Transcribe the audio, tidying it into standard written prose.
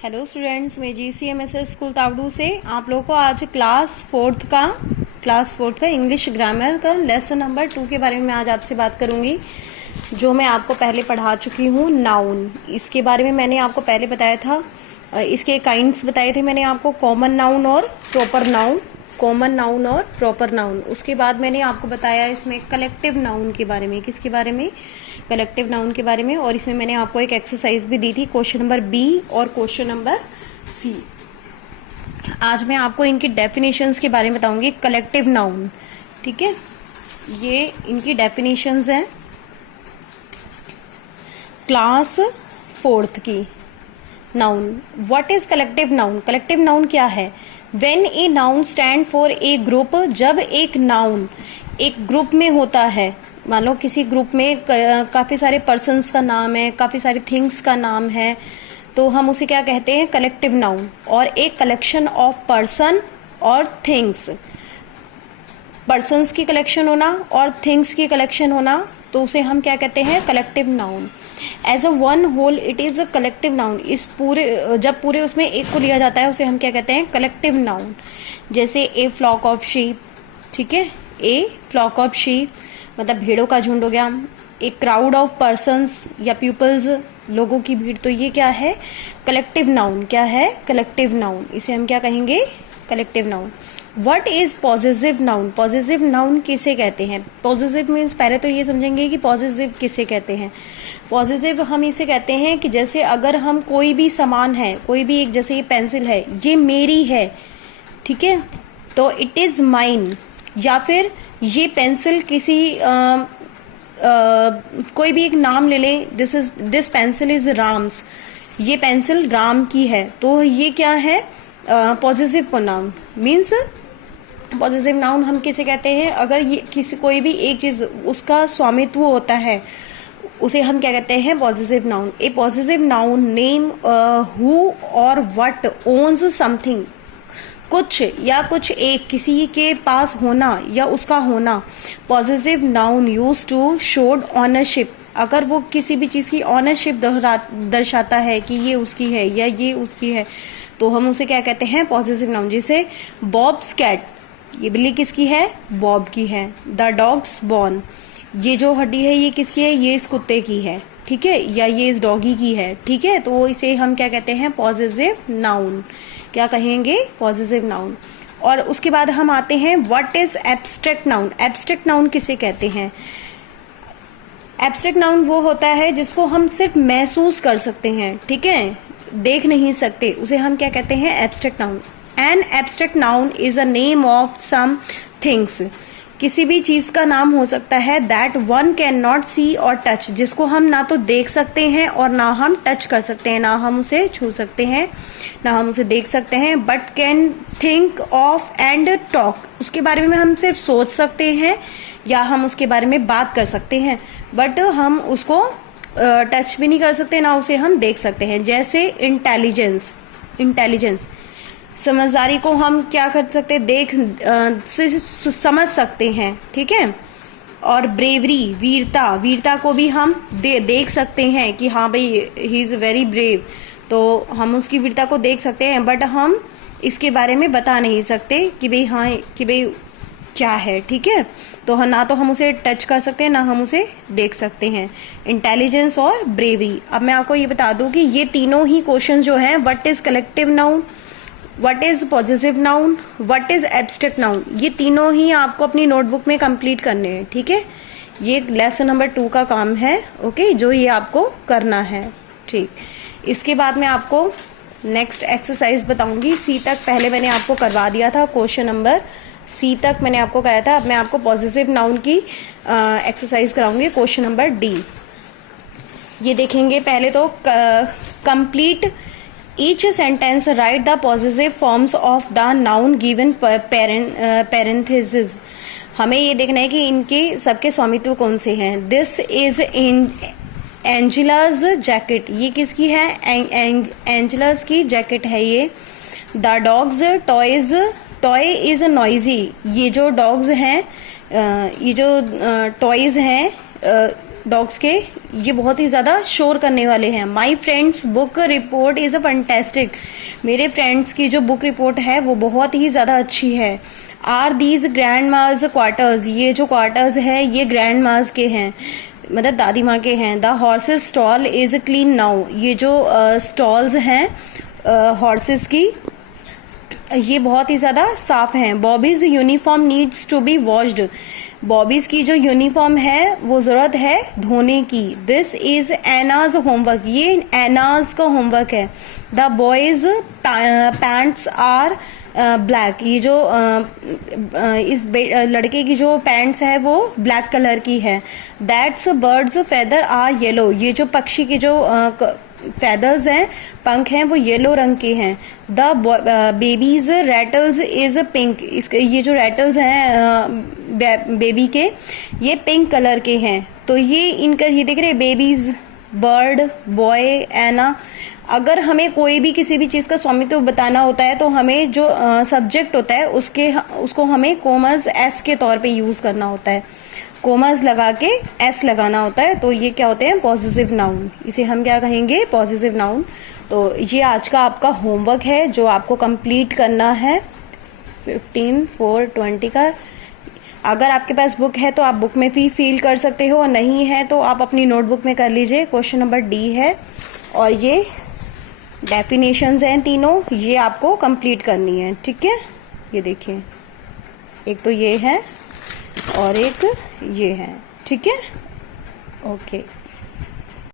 Hello students, मैं GCMS school Tauru से आप लोगों को आज क्लास फोर्थ का इंग्लिश ग्रामर का लेसन नंबर 2 के बारे में आज आपसे बात करूंगी, जो मैं आपको पहले पढ़ा चुकी हूँ। नाउन, इसके बारे में मैंने आपको पहले बताया था। इसके काइंड्स बताए थे मैंने आपको, कॉमन नाउन और प्रॉपर नाउन। उसके बाद मैंने आपको बताया इसमें कलेक्टिव नाउन के बारे में। किसके बारे में? कलेक्टिव नाउन के बारे में। और इसमें मैंने आपको एक एक्सरसाइज भी दी थी, क्वेश्चन नंबर B और क्वेश्चन नंबर C। आज मैं आपको इनकी डेफिनेशंस के बारे में बताऊंगी। कलेक्टिव नाउन, ठीक है, ये इनकी डेफिनेशंस हैं क्लास फोर्थ की। Noun, what is collective noun? Collective noun क्या है? When a noun stand for a group, जब एक नाउन एक ग्रुप में होता है। मान लो किसी ग्रुप में काफी सारे पर्सन्स का नाम है, काफी सारे थिंग्स का नाम है, तो हम उसे क्या कहते हैं? Collective noun. और एक कलेक्शन ऑफ पर्सन और थिंग्स, पर्सन्स की कलेक्शन होना और थिंग्स की कलेक्शन होना, तो उसे हम क्या कहते हैं? Collective noun. As a one whole it is a collective noun. इस पूरे, जब पूरे उसमें एक को लिया जाता है, उसे हम क्या कहते हैं? Collective noun. जैसे ए फ्लॉक ऑफ शीप, ठीक है, ए फ्लॉक ऑफ शीप मतलब भेड़ों का झुंड हो गया। एक क्राउड ऑफ पर्सन्स या पीपल्स, लोगों की भीड़, तो ये क्या है? Collective noun. क्या है? Collective noun. इसे हम क्या कहेंगे? Collective noun. What is positive noun? Positive noun किसे कहते हैं? पॉजिटिव मीन्स, पहले तो ये समझेंगे कि पॉजिटिव किसे कहते हैं। पॉजिटिव हम इसे कहते हैं कि जैसे अगर हम कोई भी सामान है, कोई भी एक, जैसे ये पेंसिल है, ये मेरी है, ठीक है, तो इट इज माइन। या फिर ये पेंसिल किसी कोई भी एक नाम ले ले, दिस पेंसिल इज राम्स, ये पेंसिल राम की है, तो ये क्या है? Positive noun. Means positive noun हम किसे कहते हैं? अगर ये किसी कोई भी एक चीज उसका स्वामित्व होता है, उसे हम क्या कहते हैं? Positive noun. A positive noun name who और व्हाट ओन्स समथिंग, कुछ या कुछ एक, किसी के पास होना या उसका होना। Positive noun use to showed ownership, अगर वो किसी भी चीज की ऑनरशिप दर्शाता है कि ये उसकी है या ये उसकी है, तो हम उसे क्या कहते हैं? Positive noun. जैसे बॉब्स कैट, ये बिल्ली किसकी है? बॉब की है। द डॉग्स बोन, ये जो हड्डी है ये किसकी है? ये इस कुत्ते की है, ठीक है, या ये इस डॉगी की है, ठीक है, तो इसे हम क्या कहते हैं? Positive noun. क्या कहेंगे? Positive noun. और उसके बाद हम आते हैं what is abstract noun? Abstract noun किसे कहते हैं? एब्स्ट्रैक्ट नाउन वो होता है जिसको हम सिर्फ महसूस कर सकते हैं, ठीक है, देख नहीं सकते, उसे हम क्या कहते हैं? Abstract noun. An abstract noun is a name of some things, किसी भी चीज का नाम हो सकता है that one can not see और टच, जिसको हम ना तो देख सकते हैं और ना हम टच कर सकते हैं, ना हम उसे छू सकते हैं, ना हम उसे देख सकते हैं, but can think of and talk, उसके बारे में हम सिर्फ सोच सकते हैं या हम उसके बारे में बात कर सकते हैं, बट हम उसको टच भी नहीं कर सकते, ना उसे हम देख सकते हैं। जैसे इंटेलिजेंस, समझदारी को हम क्या कर सकते हैं? समझ सकते हैं, ठीक है। और ब्रेवरी, वीरता को भी हम देख सकते हैं कि हाँ भाई ही इज वेरी ब्रेव, तो हम उसकी वीरता को देख सकते हैं, बट हम इसके बारे में बता नहीं सकते कि भाई हाँ, कि भाई क्या है, ठीक है, तो ना तो हम उसे टच कर सकते हैं, ना हम उसे देख सकते हैं। इंटेलिजेंस और ब्रेवरी। अब मैं आपको ये बता दूं कि ये तीनों ही क्वेश्चन जो हैं, what is collective noun, what is positive noun, what is abstract noun, ये तीनों ही आपको अपनी नोटबुक में कंप्लीट करने हैं, ठीक है। ये लेसन नंबर 2 का काम है, ओके, जो ये आपको करना है, ठीक। इसके बाद मैं आपको नेक्स्ट एक्सरसाइज बताऊंगी। C तक पहले मैंने आपको करवा दिया था, क्वेश्चन नंबर C तक मैंने आपको कराया था। अब मैं आपको पॉजिटिव नाउन की एक्सरसाइज कराऊंगी, क्वेश्चन नंबर D। ये देखेंगे पहले तो, complete each sentence write the positive forms of the noun given parenthesis। हमें ये देखना है कि इनके सबके स्वामित्व कौन से हैं। This is Angela's jacket, ये किसकी है? Angela's की जैकेट है ये। The dog's toy is noisy, ये जो डॉग्स हैं, ये जो टॉयज हैं, डॉग्स के ये बहुत ही ज़्यादा शोर करने वाले हैं। My friends book report is a fantastic, मेरे फ्रेंड्स की जो बुक रिपोर्ट है वो बहुत ही ज़्यादा अच्छी है। आर दीज ग्रैंड माज क्वार्टर्स, ये जो क्वार्टर्स है ये ग्रैंड माज के हैं, मतलब दादी माँ के हैं। The horses stall is clean now, ये जो स्टॉल्स हैं हॉर्सेस की ये बहुत ही ज़्यादा साफ हैं। Bobby's uniform needs to be washed, Bobby's की जो यूनिफॉर्म है वो ज़रूरत है धोने की। दिस इज एनाज होमवर्क, ये एनाज का होमवर्क है। The boys' pants are black, ये जो इस लड़के की जो पैंट्स है वो ब्लैक कलर की है। That's birds feather are yellow, ये जो पक्षी के जो फेदर्स हैं, पंख हैं, वो येलो रंग के हैं। The babies rattles is pink, इसके ये जो रैटल्स हैं बेबी के ये पिंक कलर के हैं। तो ये इनका ये देख रहे बेबीज, बर्ड, बॉय, एना। अगर हमें कोई भी किसी भी चीज़ का स्वामित्व बताना होता है तो हमें जो सब्जेक्ट होता है उसको हमें कोमस एस के तौर पे यूज़ करना होता है, कोमस लगा के एस लगाना होता है। तो ये क्या होते हैं पॉजिटिव नाउन, इसे हम क्या कहेंगे पॉजिटिव नाउन। तो ये आज का आपका होमवर्क है जो आपको कंप्लीट करना है 15/4/20 का। अगर आपके पास बुक है तो आप बुक में भी फील कर सकते हो, और नहीं है तो आप अपनी नोटबुक में कर लीजिए। क्वेश्चन नंबर डी है और ये डेफिनेशंस हैं तीनों, ये आपको कंप्लीट करनी है। ठीक है, ये देखिए एक तो ये है और एक ये है। ठीक है, ओके।